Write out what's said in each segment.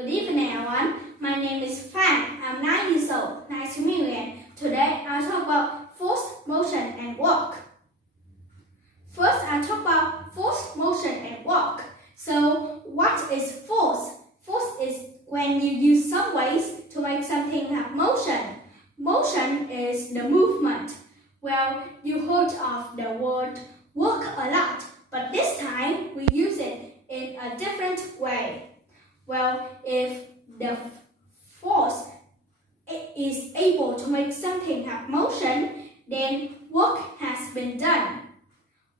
Good evening, everyone. My name is Fan. I'm 9 years old. Nice to meet you again. Today, I'll talk about force, motion, and walk. First, I'll talk about force, motion, and walk. So, what is force? Force is when you use some ways to make something have motion. Motion is the movement. Well, you heard of the word work a lot, but this time we use it in a different way. Well, if the force is able to make something have motion, then work has been done.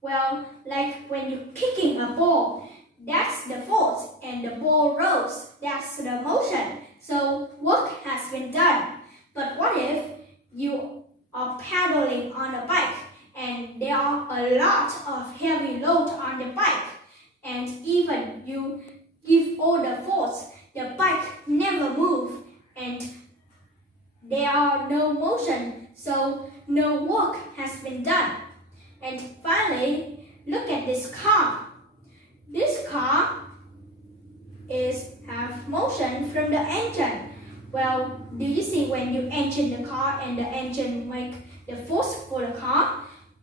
Well, like when you're kicking a ball, that's the force, and the ball rolls, that's the motion. So work has been done. But what if you are pedaling on a bike and there are a lot of heavy load on the bike, and even you give all the force, the bike never moves and there are no motion, so no work has been done. And finally, look at this car. This car have motion from the engine. Well, do you see when you engine the car and the engine make the force for the car?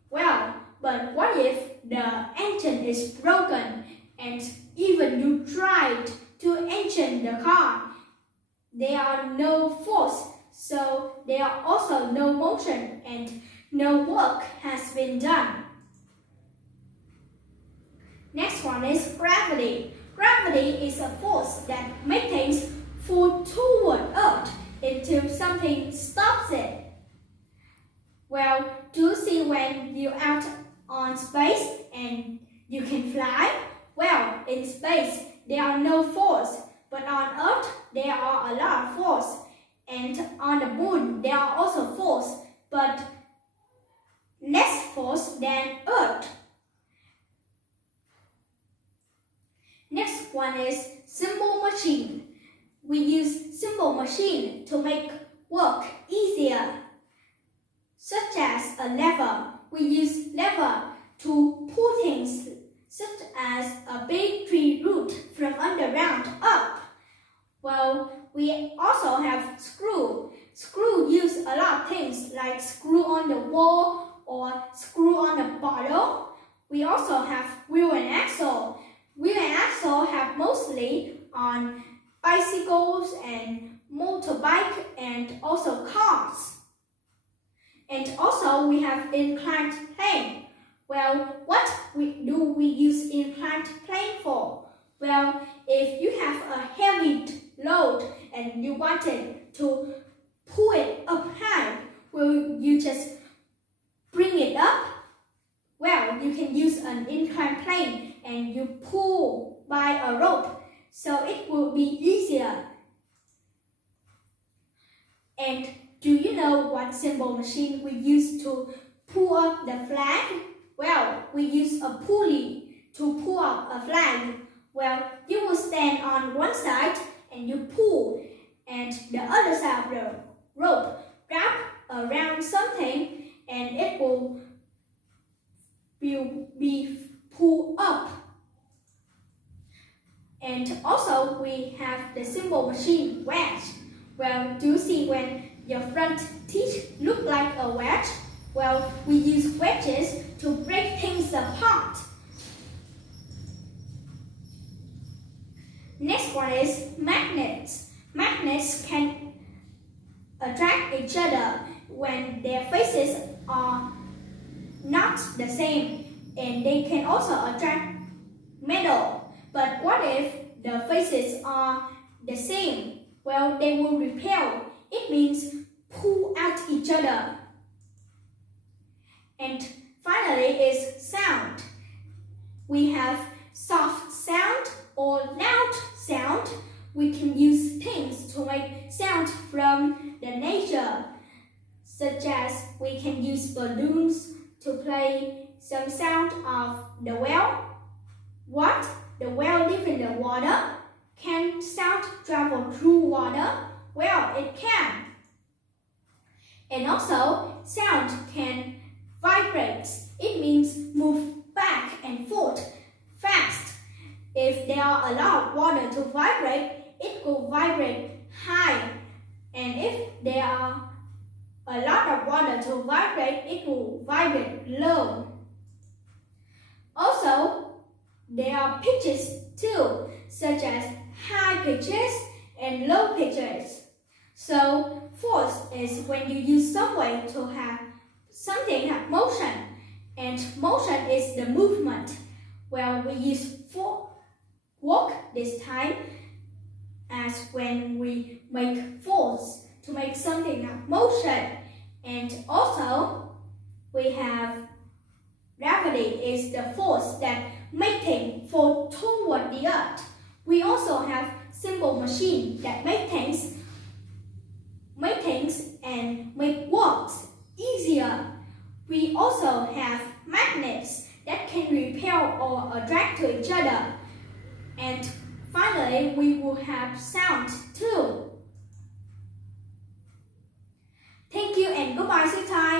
Well, but what if the engine is broken and even you tried to engine the car? There are no force, so there are also no motion and no work has been done. Next one is gravity. Gravity is a force that makes things fall toward Earth until something stops it. Well, do you see when you're out on space and you can fly? Well, in space there are no force, but on Earth there are a lot of force, and on the moon there are also force, but less force than Earth. Next one is simple machine. We use simple machine to make work easier, such as a lever. We use lever to pull things, such as a big tree root from underground up. Well, we also have screw. Screw use a lot of things like screw on the wall or screw on the bottle. We also have wheel and axle. Wheel and axle have mostly on bicycles and motorbike and also cars. And also we have inclined plane. Well, what do we use inclined plane for? Well, if you have a heavy load and you wanted to pull it up high, will you just bring it up? Well, you can use an inclined plane and you pull by a rope, so it will be easier. And do you know what simple machine we use to pull up the flag? Well, we use a pulley to pull up a flag. Well, you will stand on one side and you pull, and the other side of the rope wrap around something and it will be pulled up. And also we have the simple machine wedge. Well, do you see when your front teeth look like a wedge? Well, we use wedges to break things apart. Next one is magnets. Magnets can attract each other when their faces are not the same, and they can also attract metal. But what if the faces are the same? Well, they will repel. It means pull at each other. And finally is sound. We have soft sound or loud sound. We can use things to make sound from the nature, such as we can use balloons to play some sound of the whale. What? The whale live in the water? Can sound travel through water? Well, it can. And also, sound can vibrate. It means move back and forth fast. If there are a lot of water to vibrate, it will vibrate high, and if there are a lot of water to vibrate, it will vibrate low. Also, there are pitches too, such as high pitches and low pitches. So, force is when you use some way to have something have motion, and motion is the movement. Well, we use work this time as when we make force to make something have motion. And also, we have gravity is the force that make things fall toward the earth. We also have simple machine that make things and make works easier. We also have magnets that can repel or attract to each other. And finally, we will have sound too. Thank you and goodbye, sweet time.